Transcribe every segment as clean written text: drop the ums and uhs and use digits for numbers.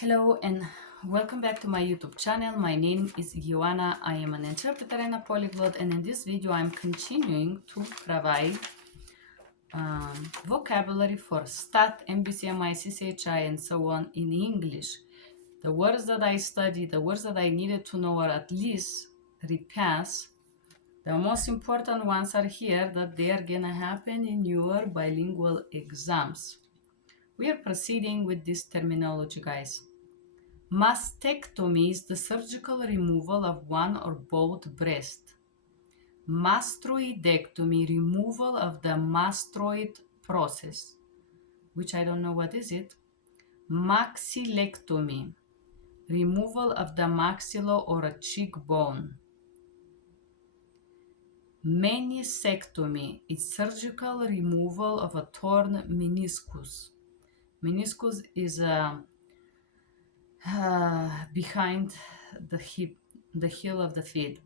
Hello and welcome back to my YouTube channel. My name is Yoana. I am an interpreter and a polyglot, and in this video I'm continuing to provide vocabulary for STAT, MBCMI, CCHI, and so on in English. The words that I studied, the words that I needed to know or at least repass, the most important ones are here that they are gonna happen in your bilingual exams. We are proceeding with this terminology, guys. Mastectomy is the surgical removal of one or both breasts. Mastroidectomy, removal of the mastroid process, which I don't know what is it. Maxillectomy, removal of the maxilla or a cheekbone. Meniscectomy is surgical removal of a torn meniscus. Meniscus is behind the hip, the heel of the feet.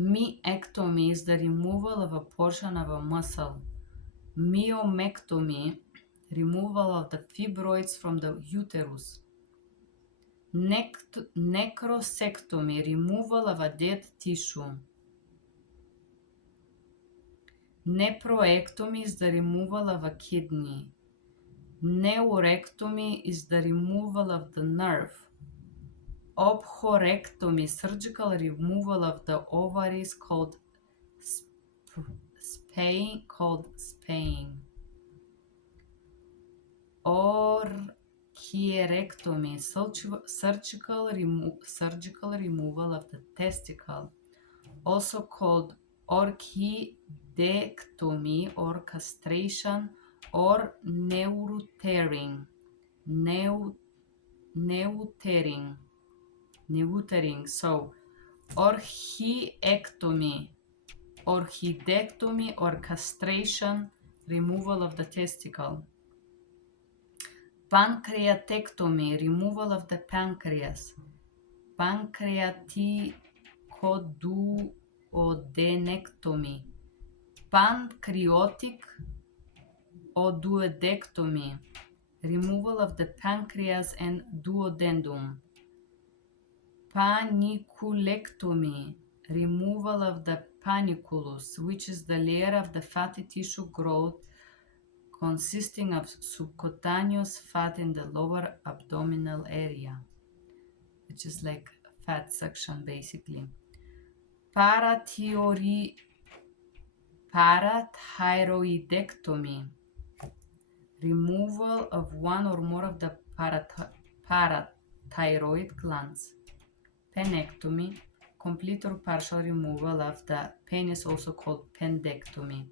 Myectomy is the removal of a portion of a muscle. Myomectomy, removal of the fibroids from the uterus. Necrosectomy, removal of a dead tissue. Nephroectomy is the removal of a kidney. Neurectomy is the removal of the nerve. Obhorectomy, surgical removal of the ovaries called spaying. Orchiectomy, surgical removal of the testicle, also called orchidectomy or castration or neutering. So, orchidectomy or castration, removal of the testicle. Pancreatectomy, removal of the pancreas. Pancreaticoduodenectomy. Pancreatic duodectomy, removal of the pancreas and duodenum. Paniculectomy, removal of the paniculus, which is the layer of the fatty tissue growth consisting of subcutaneous fat in the lower abdominal area, which is like fat suction basically. Parathyroidectomy, removal of one or more of the parathyroid glands. Penectomy, complete or partial removal of the penis, also called pendectomy.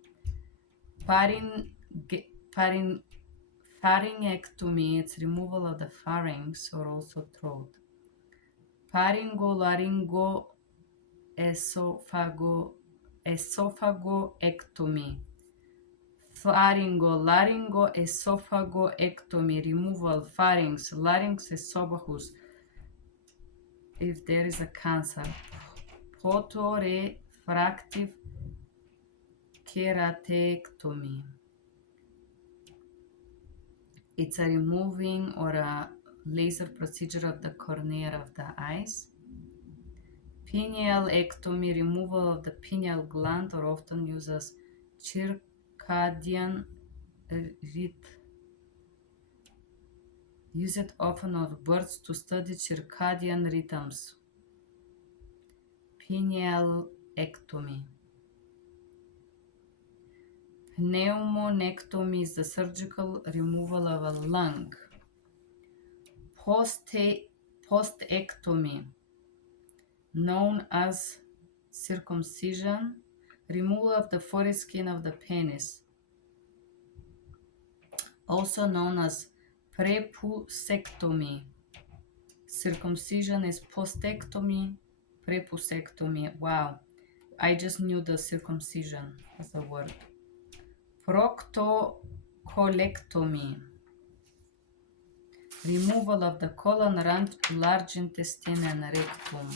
Pharyngectomy, it's removal of the pharynx or also throat. Esophagoectomy. Pharyngolaryngoesophagoectomy, removal pharynx, larynx, esophagus if there is a cancer. Photorefractive keratectomy. It's a removing or a laser procedure of the cornea of the eyes. Pinealectomy, removal of the pineal gland, or often used as circadian rhythm. Use it often of birds to study circadian rhythms. Pinealectomy. Pneumonectomy is the surgical removal of a lung. Postectomy, known as circumcision, removal of the foreskin of the penis, also known as prepusectomy. Circumcision is postectomy, prepusectomy. Wow, I just knew the circumcision as a word. Proctocolectomy, removal of the colon, large intestine, and rectum.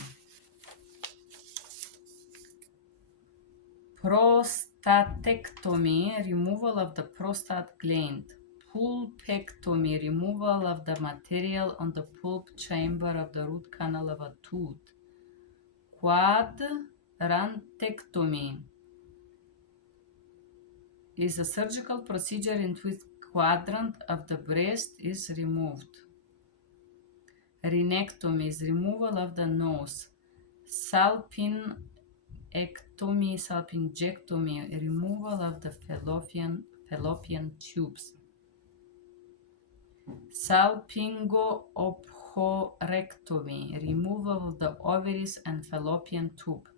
Prostatectomy, removal of the prostate gland. Pulpectomy, removal of the material on the pulp chamber of the root canal of a tooth. Quadrantectomy is a surgical procedure in which quadrant of the breast is removed. Rhinectomy is removal of the nose. Salpingectomy, removal of the fallopian tubes. Salpingo-oophorectomy, removal of the ovaries and fallopian tube.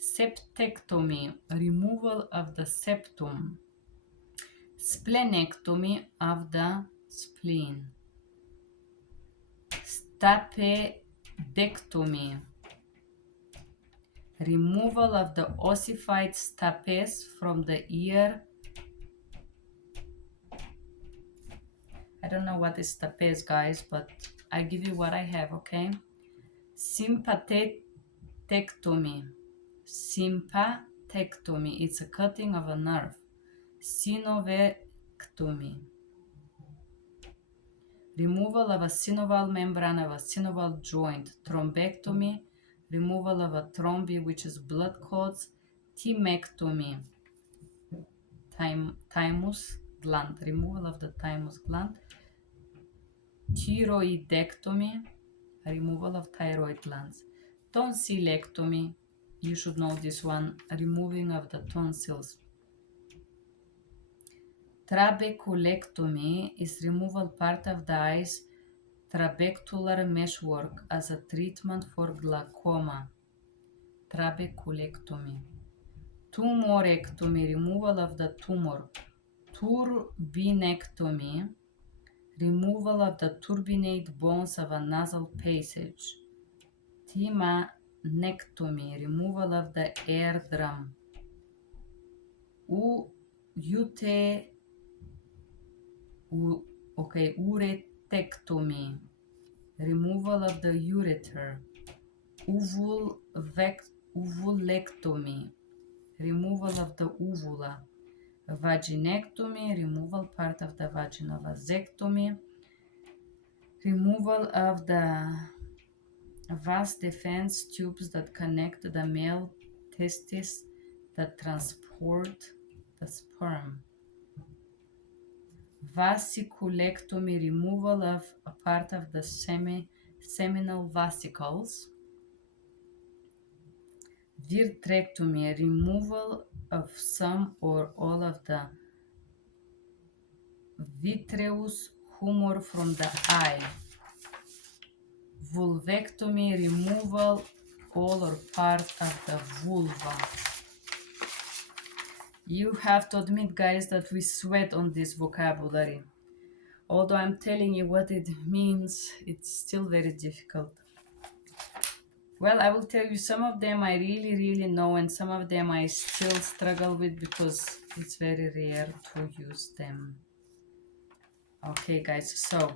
Septectomy, removal of the septum. Splenectomy of the spleen. Stapedectomy, removal of the ossified stapes from the ear. I don't know what is stapes, guys, but I give you what I have, okay? Sympathectomy. Sympathectomy, it's a cutting of a nerve. Synovectomy, removal of a synovial membrane of a synovial joint. Thrombectomy, removal of a thrombi, which is blood clots. Thymectomy, thymus gland, removal of the thymus gland. Thyroidectomy, removal of thyroid glands. Tonsillectomy, you should know this one, removing of the tonsils. Trabeculectomy is removal part of the eyes trabecular meshwork as a treatment for glaucoma. Trabeculectomy. Tumorectomy, removal of the tumor. Turbinectomy, removal of the turbinate bones of a nasal passage. Thymanectomy, removal of the eardrum. Uretectomy, removal of the ureter. Uvulectomy, removal of the uvula. Vaginectomy, removal part of the vagina. Vasectomy, removal of the vas deferens tubes that connect the male testes that transport the sperm. Vasiculectomy, removal of a part of the seminal vesicles. Vitrectomy, removal of some or all of the vitreous humor from the eye. Vulvectomy, removal all or part of the vulva. You have to admit, guys, that we sweat on this vocabulary. Although I'm telling you what it means, it's still very difficult. Well, I will tell you, some of them I really know, and some of them I still struggle with because it's very rare to use them. Okay, guys, so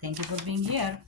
thank you for being here.